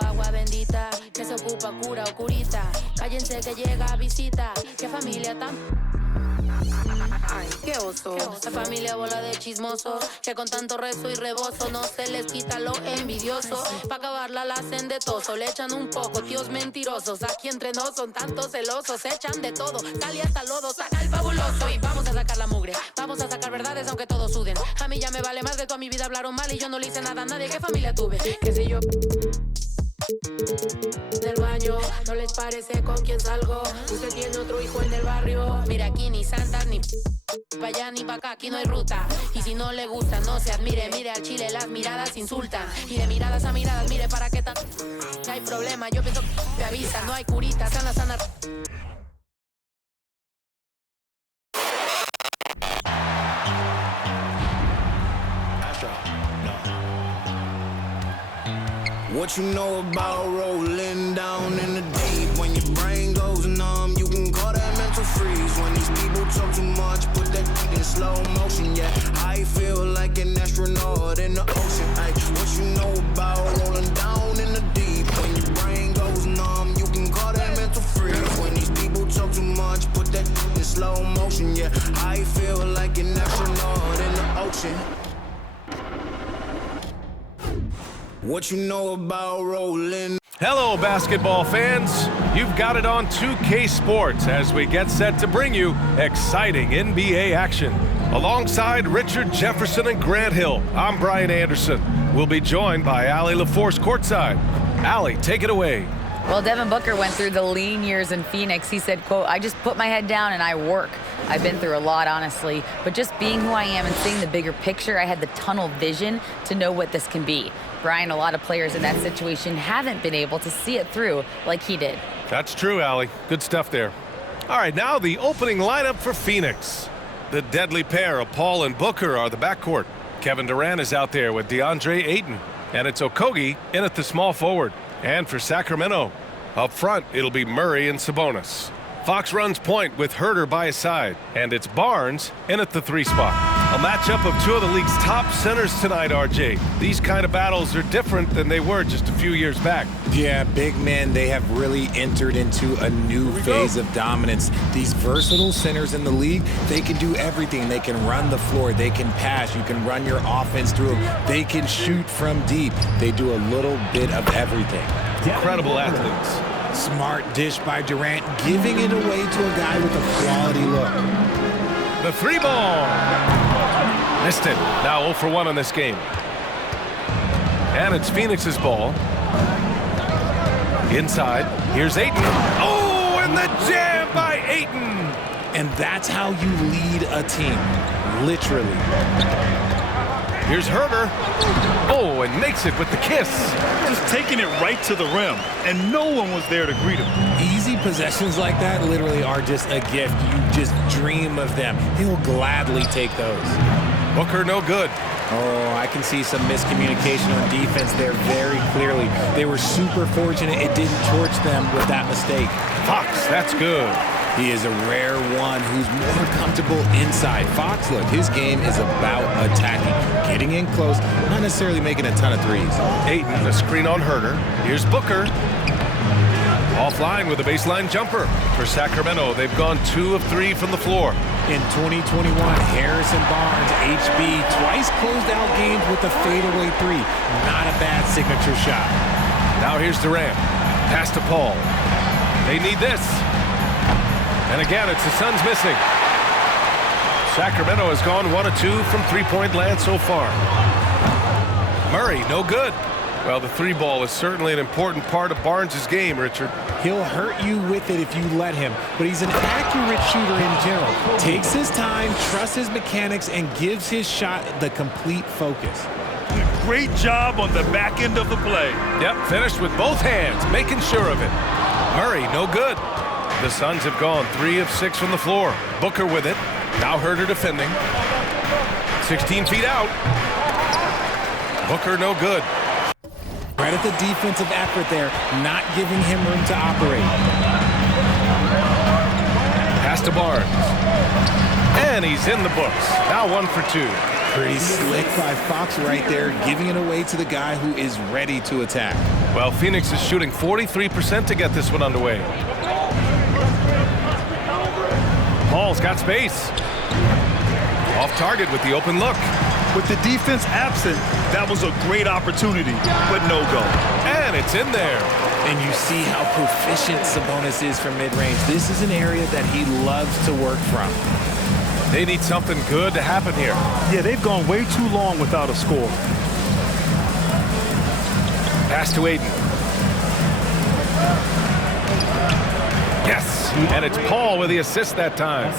Agua bendita, que se ocupa cura o curita. Cállense que llega visita. Qué familia tan... Ay, qué oso. Esta familia bola de chismosos que con tanto rezo y rebozo no se les quita lo envidioso. Pa' acabarla la hacen de toso, le echan un poco, tíos mentirosos. Aquí entre nos son tantos celosos, echan de todo, sal y hasta lodo, saca el fabuloso. Y vamos a sacar la mugre, vamos a sacar verdades aunque todos suden. A mí ya me vale más de toda mi vida hablaron mal y yo no le hice nada a nadie. ¿Qué familia tuve? Que si yo... del baño, no les parece con quién salgo. Usted tiene otro hijo en el barrio. Mira, aquí ni santas ni pa' allá ni pa' acá, aquí no hay ruta. Y si no le gusta, no se admire. Mire al chile, las miradas insultan. Y de miradas a miradas, mire para qué tan... hay problema, yo pienso que avisa. No hay curita, sana, sana. What you know about rolling down in the deep? When your brain goes numb, you can call that mental freeze. When these people talk too much, put that in slow motion, yeah. I feel like an astronaut in the ocean, ay. What you know about rolling down in the deep? When your brain goes numb, you can call that mental freeze. When these people talk too much, put that in slow motion, yeah. I feel like an astronaut in the ocean. What you know about rolling? Hello, basketball fans. You've got it on 2K Sports as we get set to bring you exciting NBA action. Alongside Richard Jefferson and Grant Hill, I'm Brian Anderson. We'll be joined by Allie LaForce courtside. Allie, take it away. Well, Devin Booker went through the lean years in Phoenix. He said, quote, I just put my head down and I work. I've been through a lot, honestly, but just being who I am and seeing the bigger picture, I had the tunnel vision to know what this can be. Brian, a lot of players in that situation haven't been able to see it through like he did. That's true, Allie. Good stuff there. All right, now the opening lineup for Phoenix. The deadly pair of Paul and Booker are the backcourt. Kevin Durant is out there with DeAndre Ayton, and it's Okogie in at the small forward. And for Sacramento, up front, it'll be Murray and Sabonis. Fox runs point with Herter by his side, and it's Barnes in at the 3 spot. A matchup of two of the league's top centers tonight, RJ. These kind of battles are different than they were just a few years back. Yeah, big men, they have really entered into a new phase of dominance. These versatile centers in the league, they can do everything. They can run the floor, they can pass, you can run your offense through them, they can shoot from deep. They do a little bit of everything. Incredible athletes. Smart dish by Durant, giving it away to a guy with a quality look. The 3 ball. Missed it. Now 0 for 1 on this game. And it's Phoenix's ball. Inside. Here's Ayton. Oh, and the jam by Ayton. And that's how you lead a team. Literally. Here's Herter. Oh, and makes it with the kiss. Just taking it right to the rim, and no one was there to greet him. Easy possessions like that literally are just a gift. You just dream of them. He'll gladly take those. Booker no good. Oh, I can see some miscommunication on defense there very clearly. They were super fortunate it didn't torch them with that mistake. Fox, that's good. He is a rare one who's more comfortable inside. Fox, look, his game is about attacking, getting in close, not necessarily making a ton of threes. Ayton, the screen on Herter. Here's Booker. Offline with a baseline jumper. For Sacramento, they've gone 2 of 3 from the floor. In 2021, Harrison Barnes, HB, twice closed out games with a fadeaway 3. Not a bad signature shot. Now here's Durant. Pass to Paul. They need this. And again, it's the Suns missing. Sacramento has gone 1 of 2 from 3-point land so far. Murray, no good. Well, the 3 ball is certainly an important part of Barnes' game, Richard. He'll hurt you with it if you let him, but he's an accurate shooter in general. Takes his time, trusts his mechanics, and gives his shot the complete focus. Great job on the back end of the play. Yep, finished with both hands, making sure of it. Murray, no good. The Suns have gone 3 of 6 from the floor. Booker with it. Now Herter defending. 16 feet out. Booker no good. Credit the defensive effort there, not giving him room to operate. Pass to Barnes. And he's in the books. Now 1 for 2. Pretty slick by Fox right there, giving it away to the guy who is ready to attack. Well, Phoenix is shooting 43% to get this one underway. Paul's got space. Off target with the open look. With the defense absent, that was a great opportunity, but no go. And it's in there. And you see how proficient Sabonis is from mid-range. This is an area that he loves to work from. They need something good to happen here. Yeah, they've gone way too long without a score. Pass to Aiden. Yes, and it's Paul with the assist that time.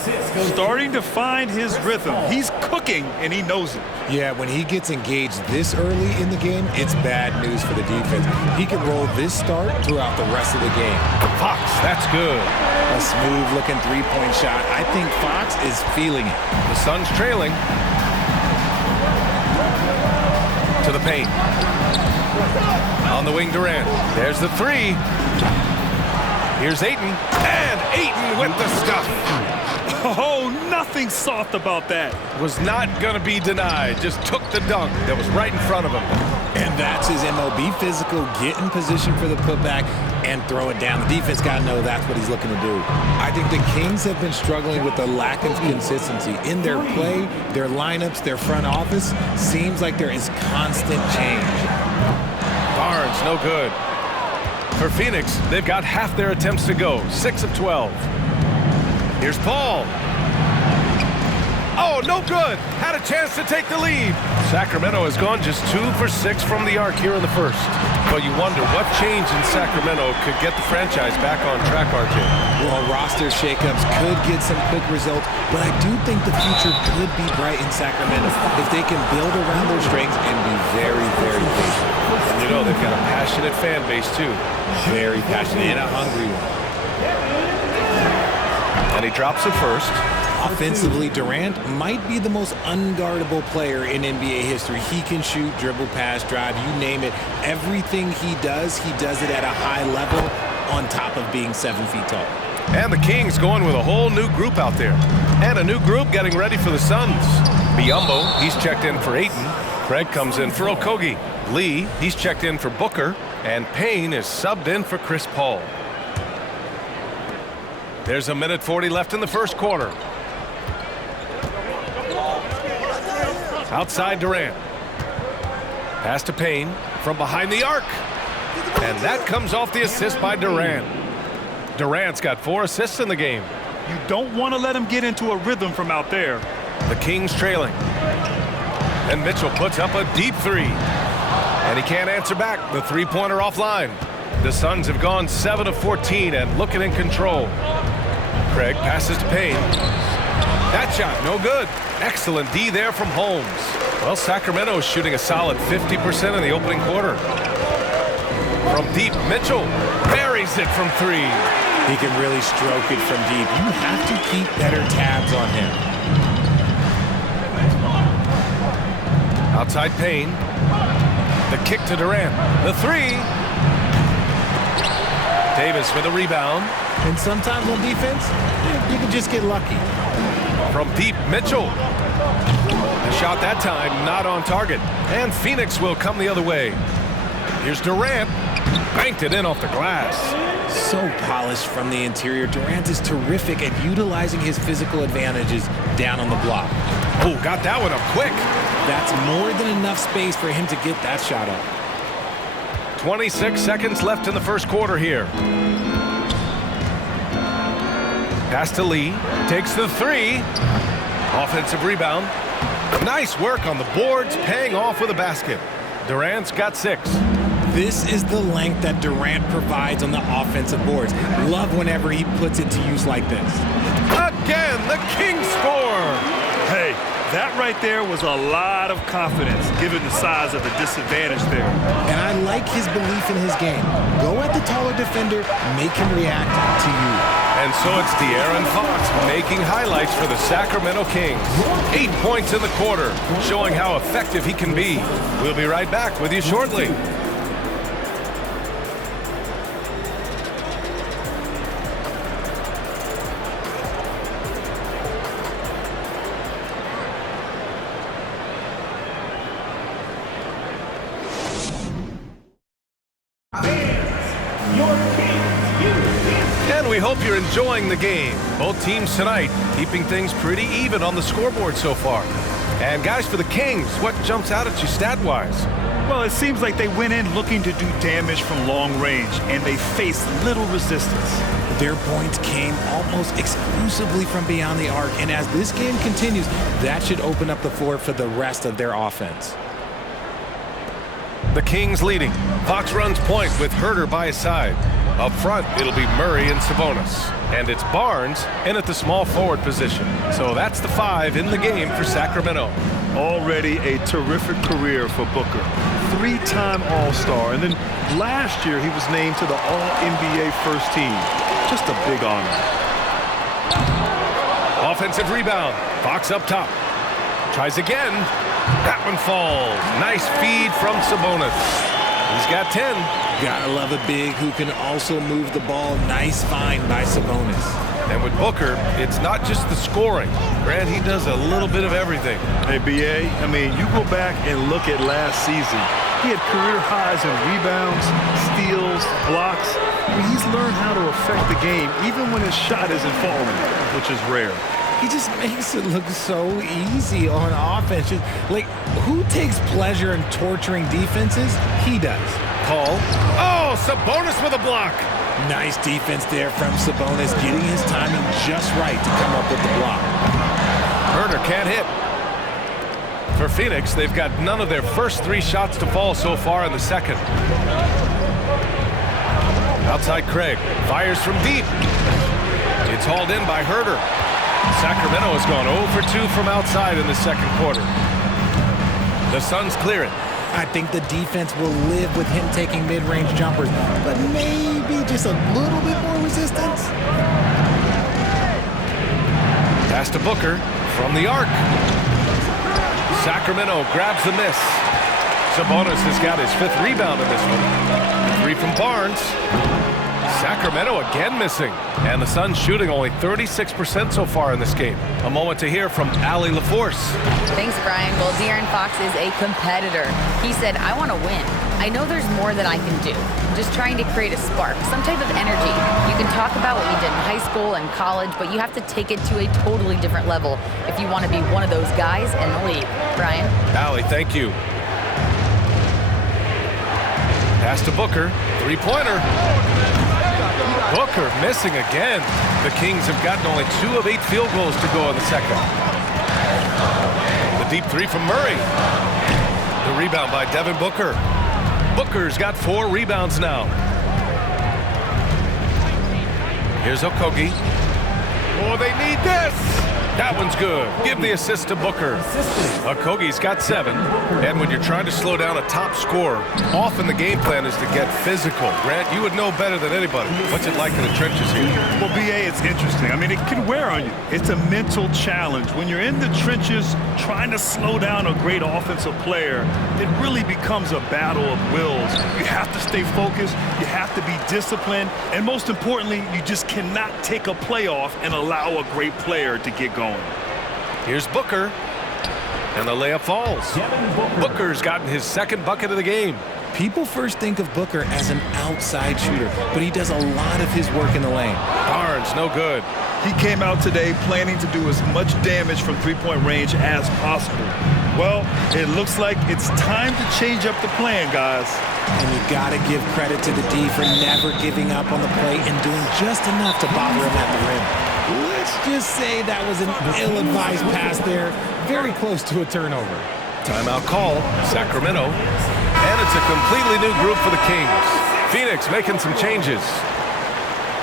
Starting to find his rhythm. He's cooking, and he knows it. Yeah, when he gets engaged this early in the game, it's bad news for the defense. He can roll this start throughout the rest of the game. Fox, that's good. A smooth-looking three-point shot. I think Fox is feeling it. The Suns trailing. To the paint. On the wing, Durant. There's the three. Here's Ayton. And Ayton with the stuff. Oh, nothing soft about that. Was not going to be denied. Just took the dunk that was right in front of him. And that's his MO. Be physical, get in position for the putback, and throw it down. The defense got to know that's what he's looking to do. I think the Kings have been struggling with the lack of consistency in their play, their lineups, their front office. Seems like there is constant change. Barnes, no good. For Phoenix, they've got half their attempts to go, 6 of 12. Here's Paul. Oh, no good. Had a chance to take the lead. Sacramento has gone just 2 for 6 from the arc here in the first. But you wonder what change in Sacramento could get the franchise back on track, RJ. Well, roster shakeups could get some quick results, but I do think the future could be bright in Sacramento if they can build around their strengths and be very, very patient. And you know, they've got a passionate fan base, too. Very passionate and a hungry one. And he drops it first. Offensively, Durant might be the most unguardable player in NBA history. He can shoot, dribble, pass, drive, you name it. Everything he does it at a high level on top of being 7 feet tall. And the Kings going with a whole new group out there. And a new group getting ready for the Suns. Biyombo, he's checked in for Ayton. Craig comes in for Okogie. Lee, he's checked in for Booker. And Payne is subbed in for Chris Paul. There's a minute 40 left in the first quarter. Outside Durant. Pass to Payne from behind the arc. And that comes off the assist by Durant. Durant's got 4 assists in the game. You don't want to let him get into a rhythm from out there. The Kings trailing. And Mitchell puts up a deep three. And he can't answer back. The three-pointer offline. The Suns have gone 7 of 14 and looking in control. Craig passes to Payne. That shot, no good. Excellent D there from Holmes. Well, Sacramento is shooting a solid 50% in the opening quarter. From deep, Mitchell buries it from 3. He can really stroke it from deep. You have to keep better tabs on him. Outside Payne. The kick to Durant. The 3. Davis with a rebound. And sometimes on defense, you can just get lucky. From deep, Mitchell. A shot that time, not on target. And Phoenix will come the other way. Here's Durant. Banked it in off the glass. So polished from the interior. Durant is terrific at utilizing his physical advantages down on the block. Oh, got that one up quick. That's more than enough space for him to get that shot up. 26 seconds left in the first quarter here. Pass to Lee. Takes the 3. Offensive rebound. Nice work on the boards, paying off with a basket. Durant's got 6. This is the length that Durant provides on the offensive boards. Love whenever he puts it to use like this. Again, the Kings score. Hey, that right there was a lot of confidence, given the size of the disadvantage there. And I like his belief in his game. Go at the taller defender, make him react to you. And so it's De'Aaron Fox making highlights for the Sacramento Kings. 8 points in the quarter, showing how effective he can be. We'll be right back with you shortly. And we hope you're enjoying the game. Both teams tonight keeping things pretty even on the scoreboard so far. And guys, for the Kings, what jumps out at you stat-wise? Well, it seems like they went in looking to do damage from long range, and they faced little resistance. Their points came almost exclusively from beyond the arc, and as this game continues, that should open up the floor for the rest of their offense. The Kings leading. Fox runs point with Herter by his side. Up front, it'll be Murray and Sabonis. And it's Barnes in at the small forward position. So that's the 5 in the game for Sacramento. Already a terrific career for Booker. 3-time All-Star, and then last year he was named to the All-NBA first team. Just a big honor. Offensive rebound. Fox up top. Tries again. That one falls. Nice feed from Sabonis. He's got 10. Gotta love a big who can also move the ball. Nice find by Sabonis. And with Booker, it's not just the scoring. Grant, he does a little bit of everything. Hey, B.A., I mean, you go back and look at last season. He had career highs in rebounds, steals, blocks. I mean, he's learned how to affect the game even when his shot isn't falling, which is rare. He just makes it look so easy on offense. Like, who takes pleasure in torturing defenses? He does. Paul. Oh, Sabonis with a block. Nice defense there from Sabonis, getting his timing just right to come up with the block. Herter can't hit. For Phoenix, they've got none of their first 3 shots to fall so far in the second. Outside Craig. Fires from deep. It's hauled in by Herter. Sacramento has gone 0 for 2 from outside in the second quarter. The Suns clear it. I think the defense will live with him taking mid-range jumpers, but maybe just a little bit more resistance. Pass to Booker from the arc. Sacramento grabs the miss. Sabonis has got his 5th rebound in this one. 3 from Barnes. Sacramento again missing. And the Suns shooting only 36% so far in this game. A moment to hear from Allie LaForce. Thanks, Brian. Well, De'Aaron Fox is a competitor. He said, I want to win. I know there's more that I can do. I'm just trying to create a spark, some type of energy. You can talk about what you did in high school and college, but you have to take it to a totally different level if you want to be one of those guys in the league. Brian? Allie, thank you. Pass to Booker. 3-pointer. Booker missing again. The Kings have gotten only 2 of 8 field goals to go in the second. The deep 3 from Murray. The rebound by Devin Booker. Booker's got 4 rebounds now. Here's Okogie. Oh, they need this. That one's good. Give the assist to Booker. Okogie's got 7. And when you're trying to slow down a top scorer, often the game plan is to get physical. Grant, you would know better than anybody. What's it like in the trenches here? Well, B.A., it's interesting. I mean, it can wear on you. It's a mental challenge. When you're in the trenches trying to slow down a great offensive player, it really becomes a battle of wills. You have to stay focused. You have to be disciplined. And most importantly, you just cannot take a play off and allow a great player to get going. Here's Booker. And the layup falls. Booker's gotten his 2nd bucket of the game. People first think of Booker as an outside shooter, but he does a lot of his work in the lane. Barnes, no good. He came out today planning to do as much damage from 3-point range as possible. Well, it looks like it's time to change up the plan, guys. And you got to give credit to the D for never giving up on the play and doing just enough to bother him at the rim. Let's just say that was an ill-advised pass there. Very close to a turnover. Timeout call, Sacramento. And it's a completely new group for the Kings. Phoenix making some changes.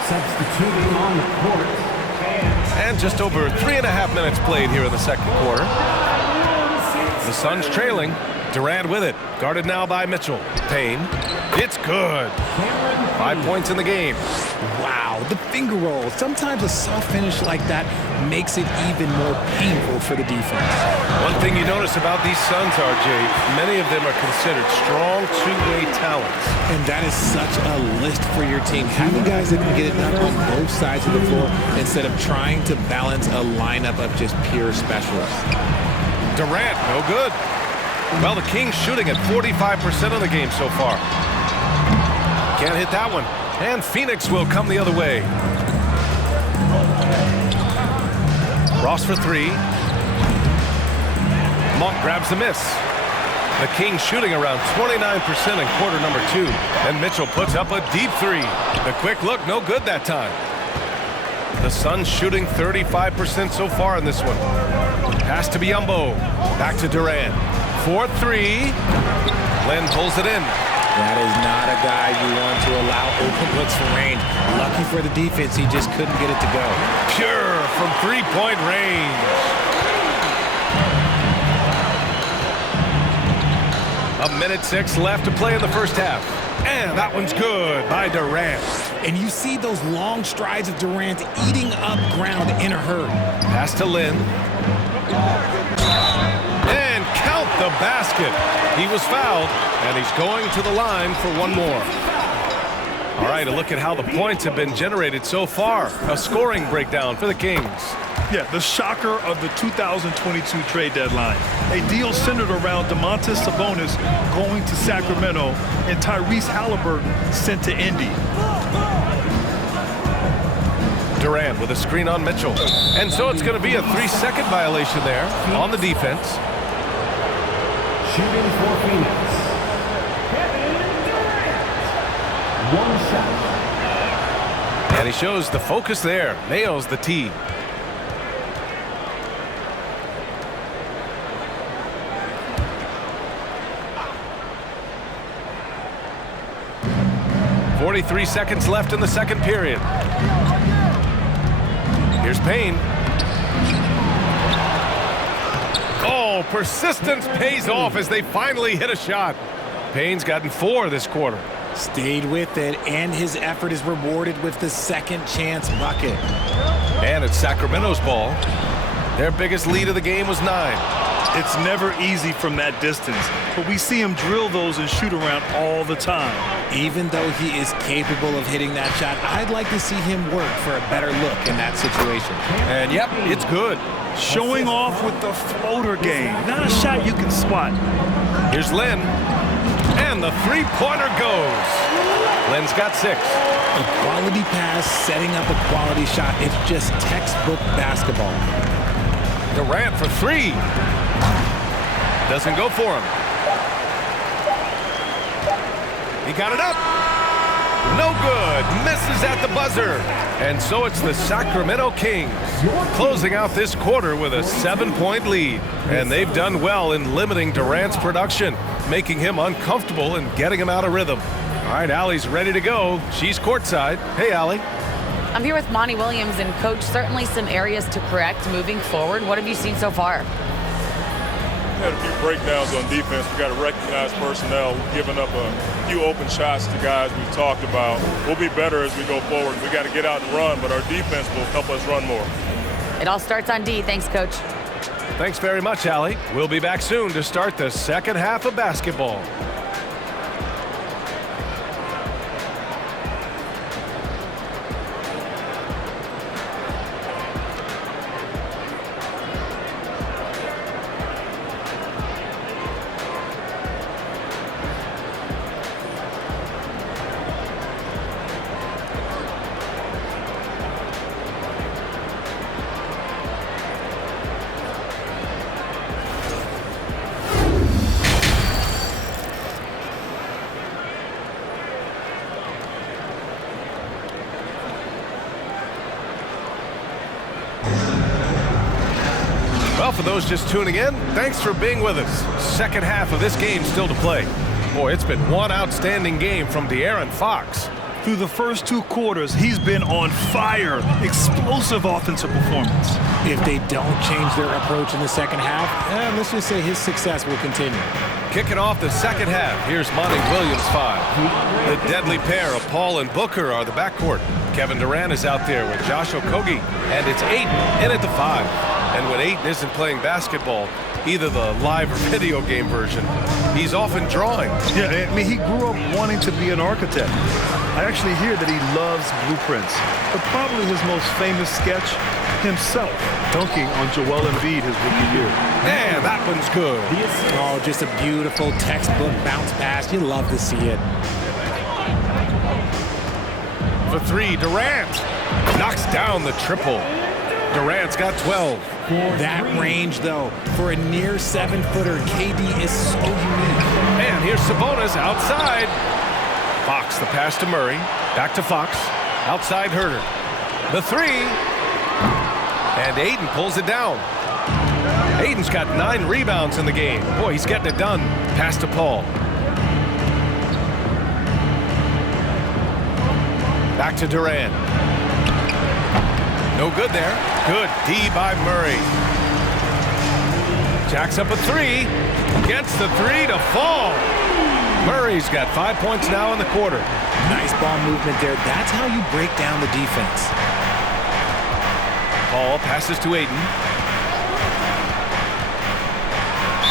Substituting on the court. And just over 3.5 minutes played here in the second quarter. The Suns trailing. Durant with it. Guarded now by Mitchell. Payne. It's good. 5 points in the game. Wow, the finger roll. Sometimes a soft finish like that makes it even more painful for the defense. One thing you notice about these Suns, RJ, many of them are considered strong two-way talents. And that is such a list for your team. Having guys that can get it done on both sides of the floor instead of trying to balance a lineup of just pure specialists. Durant, no good. Well, the Kings shooting at 45% of the game so far. Can't hit that one. And Phoenix will come the other way. Ross for three. Monk grabs the miss. The Kings shooting around 29% in quarter number 2. And Mitchell puts up a deep three. The quick look, no good that time. The Suns shooting 35% so far in this one. Pass to Biyombo. Back to Durant. 4-3. Len pulls it in. That is not a guy you want to allow open looks for range. Lucky for the defense, he just couldn't get it to go. Pure from three-point range. A minute 6 left to play in the first half. And that one's good by Durant. And you see those long strides of Durant eating up ground in a hurry. Pass to Lin. And count the basket. He was fouled, and he's going to the line for one more. All right, a look at how the points have been generated so far. A scoring breakdown for the Kings. Yeah, the shocker of the 2022 trade deadline. A deal centered around Domantas Sabonis going to Sacramento and Tyrese Halliburton sent to Indy. Durant with a screen on Mitchell. And so it's going to be a 3-second violation there on the defense. Shooting for Phoenix, Kevin Durant. One shot. And he shows the focus there. Nails the tee. .43 seconds left in the second period. Here's Payne. Oh, persistence pays off as they finally hit a shot. Payne's gotten 4 this quarter. Stayed with it, and his effort is rewarded with the second chance bucket. And it's Sacramento's ball. Their biggest lead of the game was 9. It's never easy from that distance, but we see him drill those and shoot around all the time. Even though he is capable of hitting that shot, I'd like to see him work for a better look in that situation. And yep, it's good. Showing off with the floater game. Not a shot you can swat. Here's Len. And the three-pointer goes. Len's got 6. A quality pass, setting up a quality shot. It's just textbook basketball. Durant for 3. Doesn't go for him. He got it up. No good. Misses at the buzzer. And so it's the Sacramento Kings closing out this quarter with a 7-point lead. And they've done well in limiting Durant's production, making him uncomfortable and getting him out of rhythm. All right, Allie's ready to go. She's courtside. Hey, Allie. I'm here with Monty Williams, and Coach, certainly some areas to correct moving forward. What have you seen so far? We had a few breakdowns on defense. We got to recognize personnel. We're giving up a few open shots to guys we've talked about. We'll be better as we go forward. We got to get out and run, but our defense will help us run more. It all starts on D. Thanks, Coach. Thanks very much, Allie. We'll be back soon to start the second half of basketball. Well, for those just tuning in, thanks for being with us. Second half of this game still to play. Boy, it's been one outstanding game from De'Aaron Fox. Through the first 2 quarters, he's been on fire. Explosive offensive performance. If they don't change their approach in the second half, let's just say his success will continue. Kicking off the second half, here's Monty Williams 5. The deadly pair of Paul and Booker are the backcourt. Kevin Durant is out there with Josh Okogie, and it's Ayton in at the 5. And when Ayton isn't playing basketball, either the live or video game version, he's often drawing. Yeah, I mean, he grew up wanting to be an architect. I actually hear that he loves blueprints. But probably his most famous sketch, himself dunking on Joel Embiid his rookie year. And that one's good. Oh, just a beautiful textbook bounce pass. You love to see it. for three. Durant knocks down the triple. Durant's got 12. That range, though, for a near 7-footer, KD is so unique. And here's Sabonis outside. Fox, the pass to Murray. Back to Fox. Outside Herter. The three. And Ayton pulls it down. Ayton's got 9 rebounds in the game. Boy, he's getting it done. Pass to Paul. Back to Durant. No good there. Good D by Murray. Jacks up a three. Gets the three to fall. Murray's got 5 points now in the quarter. Nice ball movement there. That's how you break down the defense. Paul passes to Ayton.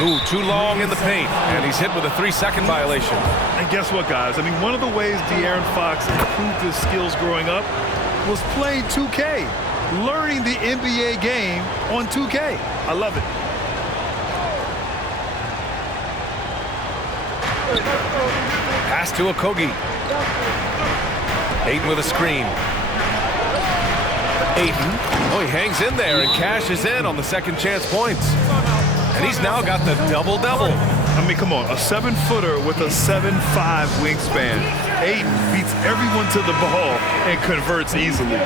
Ooh, too long in the paint. And he's hit with a 3-second violation. And guess what, guys? I mean, one of the ways De'Aaron Fox improved his skills growing up was playing 2K. Learning the NBA game on 2K. I love it. Pass to Okogie. Ayton with a screen. Ayton. Oh, he hangs in there and cashes in on the second chance points. And he's now got the double-double. I mean, come on. A 7-footer with a 7'5" wingspan. Ayton beats everyone to the ball and converts easily.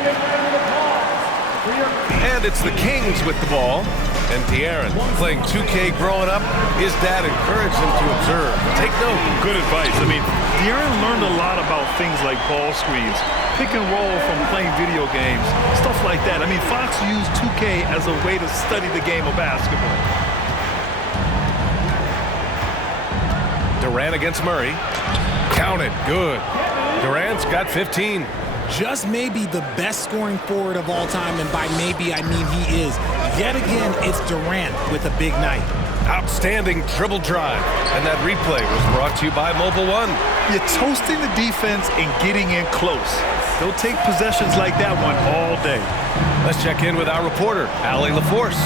And it's the Kings with the ball. And De'Aaron, playing 2K growing up, his dad encouraged him to observe. Take note. Good advice. I mean, De'Aaron learned a lot about things like ball screens, pick and roll from playing video games, stuff like that. I mean, Fox used 2K as a way to study the game of basketball. Durant against Murray. Counted. Good. Durant's got 15. Just maybe the best scoring forward of all time, and by maybe I mean he is. Yet again, it's Durant with a big night. Outstanding dribble drive. And that replay was brought to you by Mobil 1. You're toasting the defense and getting in close. They'll take possessions like that one all day. Let's check in with our reporter, Allie LaForce.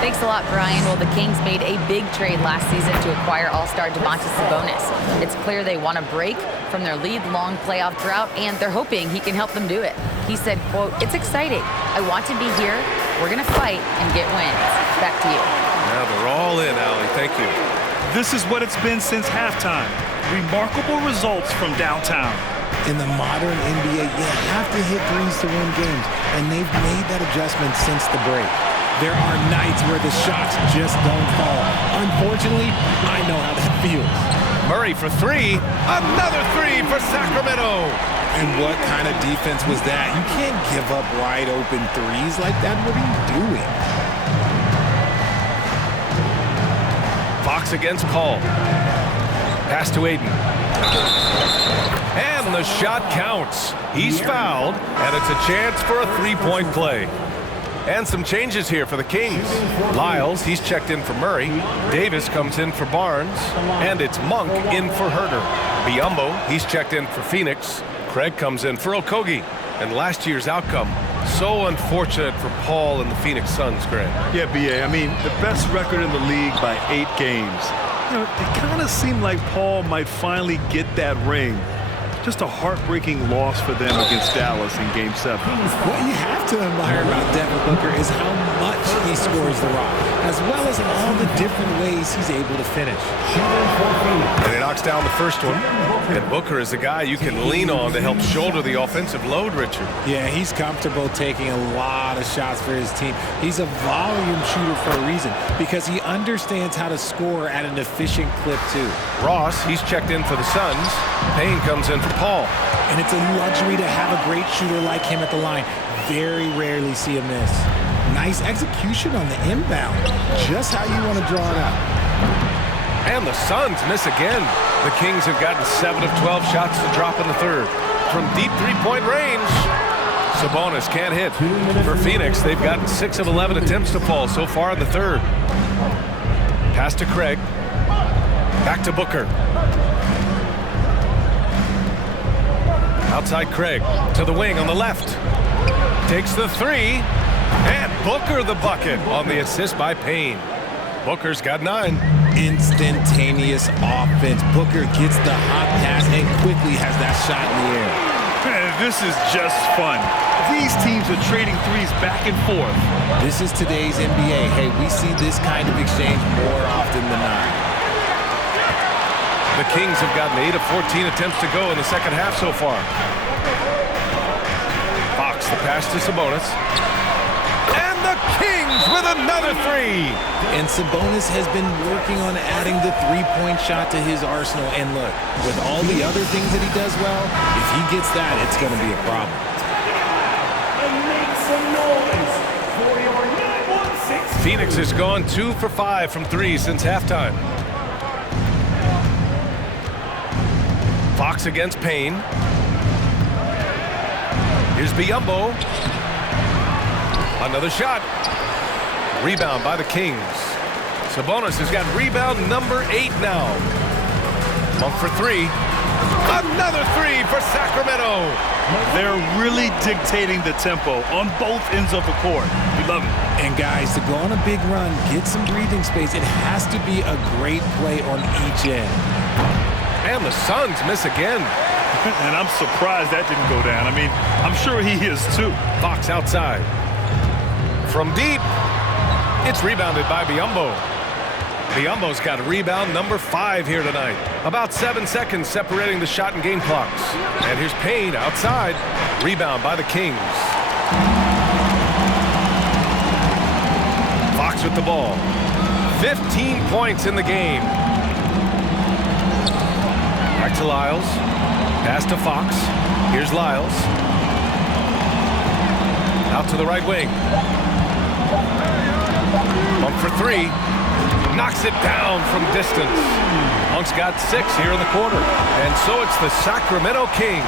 Thanks a lot, Brian. Well, the Kings made a big trade last season to acquire all-star Domantas Sabonis. It's clear they want to break from their lead-long playoff drought, and they're hoping he can help them do it. He said, quote, "It's exciting. I want to be here. We're going to fight and get wins." Back to you. Now they're all in, Allie. Thank you. This is what it's been since halftime. Remarkable results from downtown. In the modern NBA, you have to hit threes to win games, and they've made that adjustment since the break. There are nights where the shots just don't fall. Unfortunately, I know how that feels. Murray for three. Another three for Sacramento. And what kind of defense was that? You can't give up wide open threes like that. What are you doing? Fox against Paul. Pass to Ayton. And the shot counts. He's fouled, and it's a chance for a three-point play. And some changes here for the Kings. Lyles, he's checked in for Murray. Davis comes in for Barnes. And it's Monk in for Herter. Biyombo, he's checked in for Phoenix. Craig comes in for Okogie. And last year's outcome, so unfortunate for Paul and the Phoenix Suns, Greg. Yeah, B.A., I mean, the best record in the league by 8 games. You know, it kind of seemed like Paul might finally get that ring. Just a heartbreaking loss for them against Dallas in Game 7. What you have to admire about Devin Booker is how much he scores the rock, as well as all the different ways he's able to finish. And he knocks down the first one. And Booker is a guy you can lean on to help shoulder the offensive load, Richard. Yeah, he's comfortable taking a lot of shots for his team. He's a volume shooter for a reason, because he understands how to score at an efficient clip, too. Ross, he's checked in for the Suns. Payne comes in for Paul. And it's a luxury to have a great shooter like him at the line. Very rarely see a miss. Nice execution on the inbound. Just how you want to draw it up. And the Suns miss again. The Kings have gotten 7 of 12 shots to drop in the third. From deep three-point range, Sabonis can't hit. For Phoenix, they've gotten 6 of 11 attempts to fall so far in the third. Pass to Craig. Back to Booker. Outside Craig to the wing on the left. Takes the three. And Booker the bucket on the assist by Payne. Booker's got 9. Instantaneous offense. Booker gets the hot pass and quickly has that shot in the air. this is just fun. These teams are trading threes back and forth. This is today's NBA. Hey, we see this kind of exchange more often than not. The Kings have gotten 8 of 14 attempts to go in the second half so far. Fox, the pass to Sabonis. And the Kings with another three. And Sabonis has been working on adding the three-point shot to his arsenal. And look, with all the other things that he does well, if he gets that, it's going to be a problem. And make some noise for your 916. Phoenix has gone 2 for 5 from 3 since halftime. Fox against Payne. Here's Biyombo. Another shot. Rebound by the Kings. Sabonis has got rebound number 8 now. Monk for 3. Another 3 for Sacramento. They're really dictating the tempo on both ends of the court. We love it. And guys, to go on a big run, get some breathing space, it has to be a great play on each end. And the Suns miss again. And I'm surprised that didn't go down. I mean, I'm sure he is too. Fox outside. From deep. It's rebounded by Biyombo. Biyombo's got rebound number 5 here tonight. About 7 seconds separating the shot and game clocks. And here's Payne outside. Rebound by the Kings. Fox with the ball. 15 points in the game. Back to Lyles. Pass to Fox. Here's Lyles. Out to the right wing. Monk for 3. Knocks it down from distance. Monk's got 6 here in the quarter. And so it's the Sacramento Kings.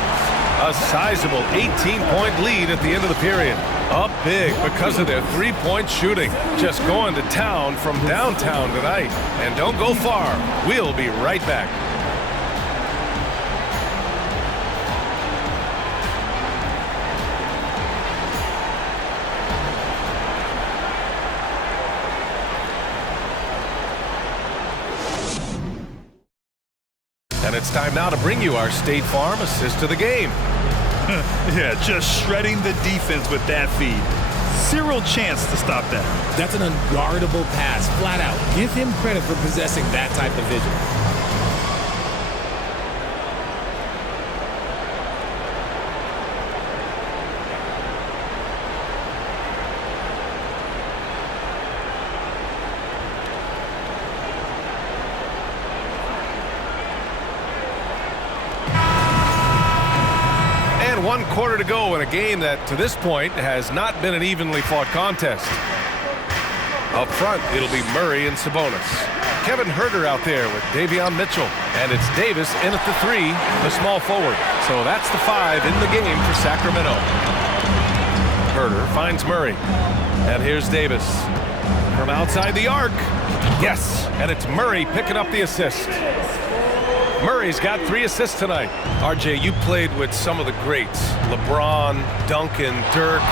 A sizable 18-point lead at the end of the period. Up big because of their three-point shooting. Just going to town from downtown tonight. And don't go far. We'll be right back. And it's time now to bring you our State Farm assist of the game. Yeah, just shredding the defense with that feed. Zero chance to stop that. That's an unguardable pass, flat out. Give him credit for possessing that type of vision. And 1 quarter to go in a game that, to this point, has not been an evenly fought contest. Up front, it'll be Murray and Sabonis. Kevin Huerter out there with Davion Mitchell. And it's Davis in at the 3, the small forward. So that's the 5 in the game for Sacramento. Huerter finds Murray. And here's Davis. From outside the arc. Yes, and it's Murray picking up the assist. Murray's got 3 assists tonight. RJ, you played with some of the greats. LeBron, Duncan, Dirk,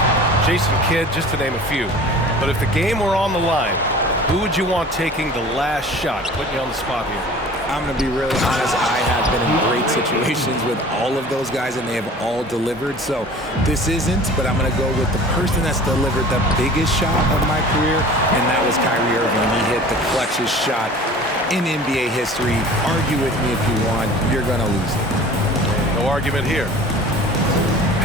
Jason Kidd, just to name a few. But if the game were on the line, who would you want taking the last shot? Putting you on the spot here. I'm going to be really honest. I have been in great situations with all of those guys, and they have all delivered. So this isn't, but I'm going to go with the person that's delivered the biggest shot of my career, and that was Kyrie Irving. He hit the clutchest shot in NBA history. Argue with me if you want. You're going to lose it. No argument here.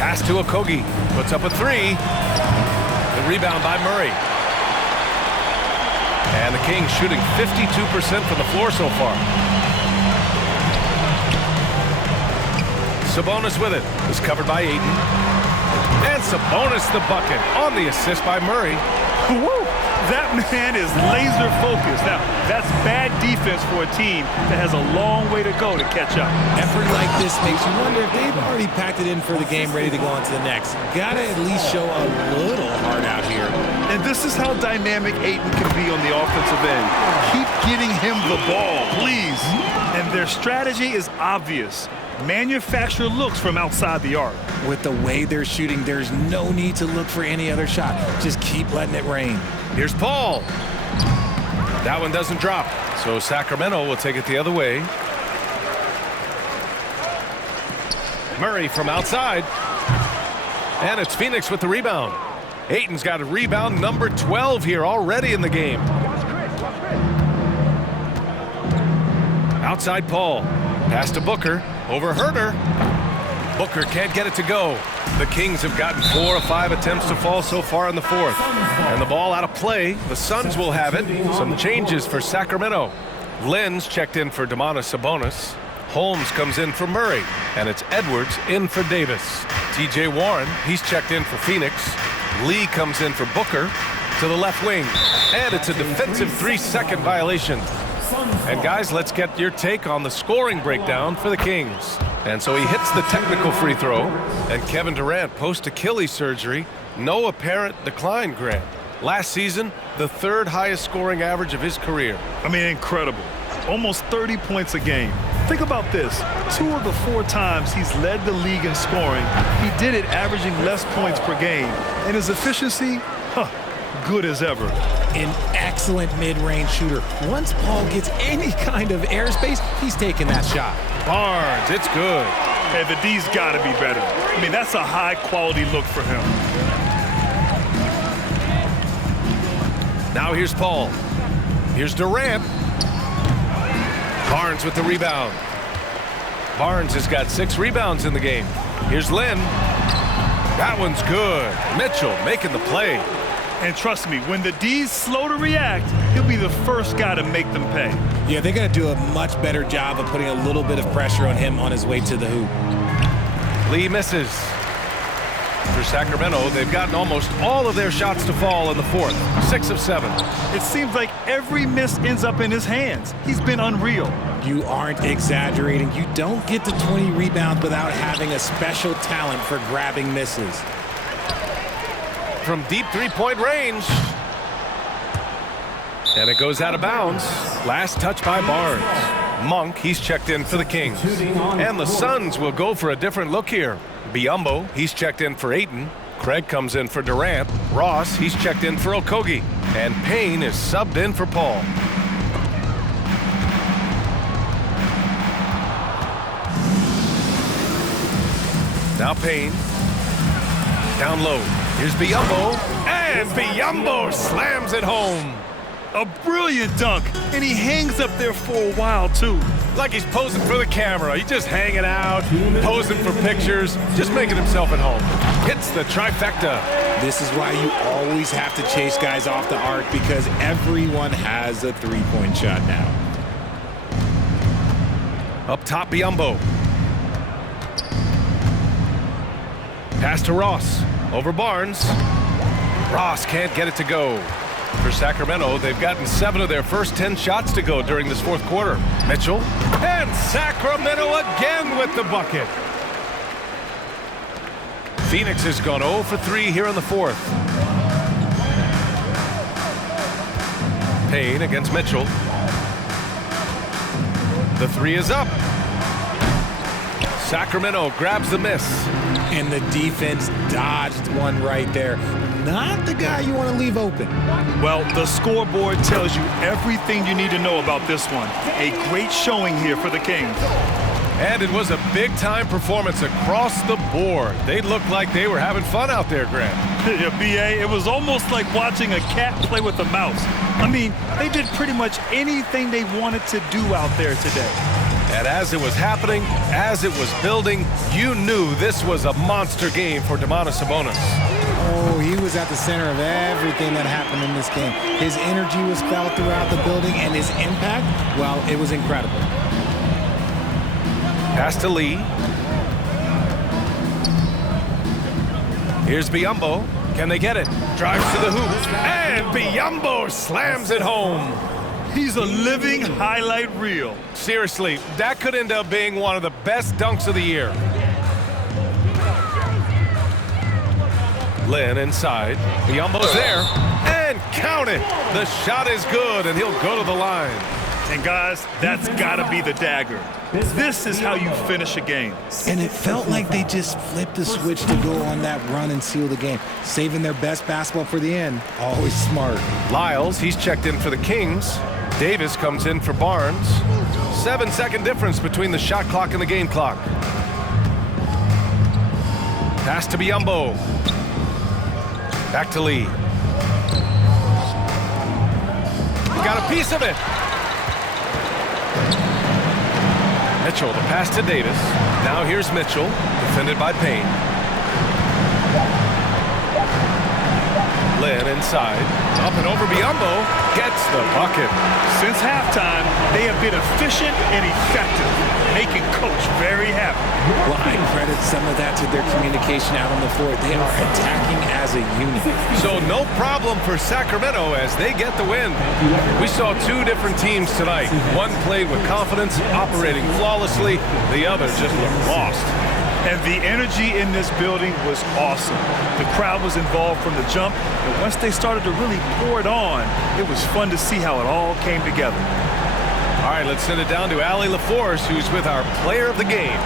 Pass to Okogie. Puts up a 3. The rebound by Murray. And the Kings shooting 52% from the floor so far. Sabonis with it. Is covered by Ayton. And Sabonis the bucket on the assist by Murray. Woo! That man is laser focused. Now, that's bad defense for a team that has a long way to go to catch up. Effort like this makes you wonder if they've already packed it in for the game, ready to go on to the next. Gotta at least show a little heart out here. And this is how dynamic Ayton can be on the offensive end. Keep getting him the ball, please. And their strategy is obvious. Manufacture looks from outside the arc. With the way they're shooting, there's no need to look for any other shot. Just keep letting it rain. Here's Paul. That one doesn't drop. So Sacramento will take it the other way. Murray from outside. And it's Phoenix with the rebound. Ayton's got a rebound number 12 here already in the game. Outside Paul. Pass to Booker. Over Herter. Booker can't get it to go. The Kings have gotten 4 of 5 attempts to fall so far in the fourth. And the ball out of play. The Suns will have it. Some changes for Sacramento. Lynn's checked in for Domantas Sabonis. Holmes comes in for Murray. And it's Edwards in for Davis. T.J. Warren, he's checked in for Phoenix. Lee comes in for Booker to the left wing. And it's a defensive 3-second violation. And guys, let's get your take on the scoring breakdown for the Kings. And so he hits the technical free throw. And Kevin Durant, post-Achilles surgery, no apparent decline, Grant. Last season, the 3rd highest scoring average of his career. I mean, incredible. Almost 30 points a game. Think about this. 2 of the 4 times he's led the league in scoring, he did it averaging less points per game. And his efficiency, good as ever. An excellent mid-range shooter. Once Paul gets any kind of airspace, he's taking that shot. Barnes, it's good. Hey, the D's got to be better. I mean, that's a high-quality look for him. Now here's Paul. Here's Durant. Barnes with the rebound. Barnes has got 6 rebounds in the game. Here's Lynn. That one's good. Mitchell making the play. And trust me, when the D's slow to react, he'll be the first guy to make them pay. Yeah, they're going to do a much better job of putting a little bit of pressure on him on his way to the hoop. Lee misses. For Sacramento, they've gotten almost all of their shots to fall in the fourth. 6 of 7. It seems like every miss ends up in his hands. He's been unreal. You aren't exaggerating. You don't get to 20 rebounds without having a special talent for grabbing misses. From deep 3-point range. And it goes out of bounds. Last touch by Barnes. Monk, he's checked in for the Kings. And the Suns will go for a different look here. Biyombo, he's checked in for Ayton. Craig comes in for Durant. Ross, he's checked in for Okogie. And Payne is subbed in for Paul. Now Payne. Down low. Here's Biyombo. And Biyombo slams it home. A brilliant dunk, and he hangs up there for a while, too. Like he's posing for the camera. He's just hanging out, posing for pictures, just making himself at home. Hits the trifecta. This is why you always have to chase guys off the arc, because everyone has a 3-point shot now. Up top, Biyombo. Pass to Ross. Over Barnes. Ross can't get it to go. For Sacramento, they've gotten 7 of their first 10 shots to go during this fourth quarter. Mitchell. And Sacramento again with the bucket. Phoenix has gone 0 for 3 here in the fourth. Payne against Mitchell. The 3 is up. Sacramento grabs the miss. And the defense dodged one right there. Not the guy you want to leave open. Well, the scoreboard tells you everything you need to know about this one. A great showing here for the Kings. And it was a big-time performance across the board. They looked like they were having fun out there, Grant. Yeah, B.A., it was almost like watching a cat play with a mouse. I mean, they did pretty much anything they wanted to do out there today. And as it was happening, as it was building, you knew this was a monster game for Domantas Sabonis. Oh, he was at the center of everything that happened in this game. His energy was felt throughout the building, and his impact, well, it was incredible. Pass to Lee. Here's Biyombo. Can they get it? Drives to the hoop. And Biyombo slams it home. He's a living highlight reel. Seriously, that could end up being one of the best dunks of the year. Lynn inside. Biyombo's there. And count it. The shot is good, and he'll go to the line. And guys, that's got to be the dagger. This is how you finish a game. And it felt like they just flipped the switch to go on that run and seal the game. Saving their best basketball for the end. Always smart. Lyles, he's checked in for the Kings. Davis comes in for Barnes. 7-second difference between the shot clock and the game clock. Pass to Biyombo. Back to Lee. He got a piece of it. Mitchell, the pass to Davis. Now here's Mitchell, defended by Payne. Lynn inside. Up and over Biyombo. Gets the bucket. Since halftime, they have been efficient and effective, making Coach very happy. Well, I credit some of that to their communication out on the floor. They are attacking as a unit. So no problem for Sacramento as they get the win. We saw two different teams tonight. One played with confidence, operating flawlessly. The other just looked lost. And the energy in this building was awesome. The crowd was involved from the jump, and once they started to really pour it on, it was fun to see how it all came together. All right, let's send it down to Allie LaForce, who's with our player of the game.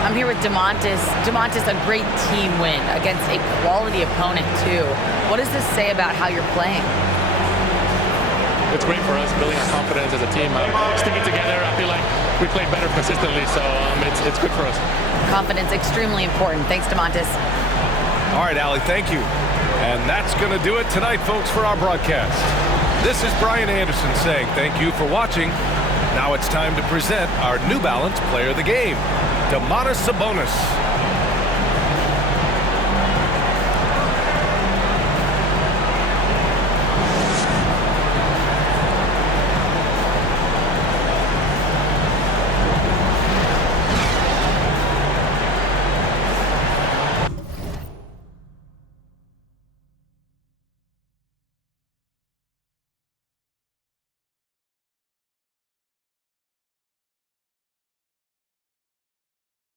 I'm here with DeMontis. DeMontis, a great team win against a quality opponent, too. What does this say about how you're playing? It's great for us, building our confidence as a team. Sticking together, I feel like we played better consistently, so it's good for us. Confidence, extremely important. Thanks, DeMontis. All right, Allie, thank you. And that's going to do it tonight, folks, for our broadcast. This is Brian Anderson saying thank you for watching. Now it's time to present our New Balance Player of the Game, Domantas Sabonis.